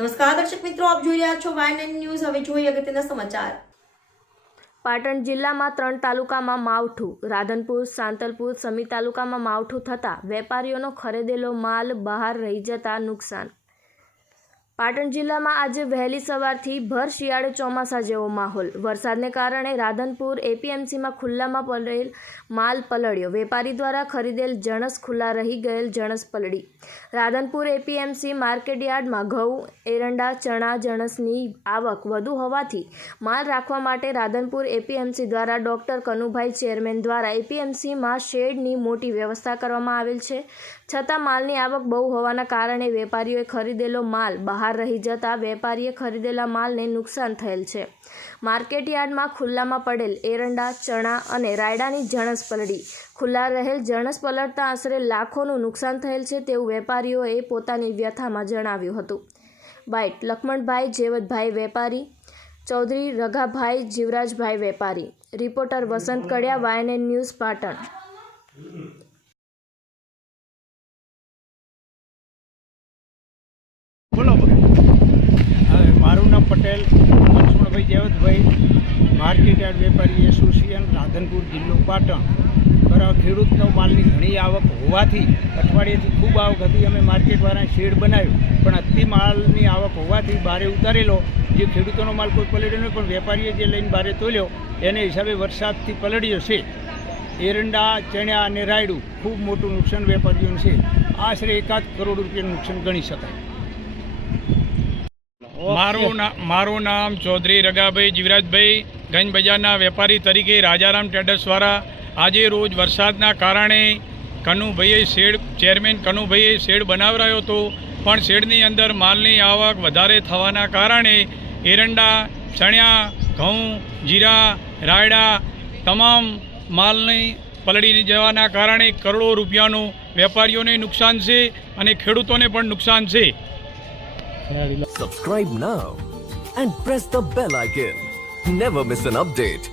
નમસ્કાર દર્શક મિત્રો, આપ જોઈ રહ્યા છો વાયન ન્યૂઝ। હવે જોઈએ અગત્યના સમાચાર। પાટણ જિલ્લામાં 3 તાલુકામાં માવઠું। રાધનપુર, સાંતલપુર, સમી તાલુકામાં માવઠું થતાં વેપારીઓનો ખરીદેલો માલ બહાર રહી જતા નુકસાન। પાટણ જિલ્લામાં આજે વહેલી સવારથી ભર શિયાળે ચોમાસા જેવો માહોલ। વરસાદને કારણે રાધનપુર એપીએમસીમાં ખુલ્લામાં પડેલ માલ પલળ્યો। વેપારી દ્વારા ખરીદેલ જણસ ખુલ્લા રહી ગયેલ જણસ પલળી। રાધનપુર એપીએમસી માર્કેટયાર્ડમાં ઘઉં, એરંડા, ચણા, જણસની આવક વધુ હોવાથી માલ રાખવા માટે રાધનપુર એપીએમસી દ્વારા ડોક્ટર કનુભાઈ ચેરમેન દ્વારા એપીએમસીમાં શેડની મોટી વ્યવસ્થા કરવામાં આવેલ છે। છતાં માલની આવક બહુ હોવાના કારણે વેપારીઓએ ખરીદેલો માલ બહાર રહી જતા વેપારીએ ખરીદેલા માલને નુકસાન થયેલ છે। માર્કેટયાર્ડમાં ખુલ્લામાં પડેલ એરંડા, ચણા અને રાયડાની જણસ પલળી। ખુલ્લા રહેલ જણસ પલળતા આશરે લાખોનું નુકસાન થયેલ છે તેવું વેપારીઓએ પોતાની વ્યથામાં જણાવ્યું હતું। બાઇટ લક્ષ્મણભાઈ જેવતભાઈ વેપારી, ચૌધરી રઘાભાઈ જીવરાજભાઈ વેપારી। રિપોર્ટર વસંત કડિયા, વાયન ન્યૂઝ, પાટણ। બોલો હવે મારું નામ પટેલ લક્ષ્મણભાઈ જેવતભાઈ, માર્કેટયાર્ડ વેપારી એસોસિએશન, રાધનપુર, જિલ્લો પાટણ। બરાબર, ખેડૂતનો માલની ઘણી આવક હોવાથી અઠવાડિયેથી ખૂબ આવક હતી। અમે માર્કેટવાળાને શેડ બનાવ્યું, પણ અતિ માલની આવક હોવાથી બારે ઉતારેલો। જે ખેડૂતોનો માલ કોઈ પલળ્યો નહીં, પણ વેપારીએ જે લઈને બારે તોલ્યો એને હિસાબે વરસાદથી પલળ્યો છે। એરંડા, ચણા અને રાયડું ખૂબ મોટું નુકસાન વેપારીઓને છે। આશરે 1 કરોડ રૂપિયાનું નુકસાન ગણી શકાય। મારું નામ ચૌધરી રઘાભાઈ જીવરાજભાઈ, ગંજ બજારના વેપારી તરીકે રાજારામ ટ્રેડર્સવાળા આજે રોજ વરસાદના કારણે ચેરમેન કનુભાઈએ શેડ બનાવરાયો હતો, પણ શેડની અંદર માલની આવક વધારે થવાના કારણે એરંડા, ચણા, ઘઉં, જીરા, રાયડા તમામ માલની પલળી જવાના કારણે કરોડો રૂપિયાનું વેપારીઓને નુકસાન છે અને ખેડૂતોને પણ નુકસાન છે। Subscribe now and press the bell icon. Never miss an update.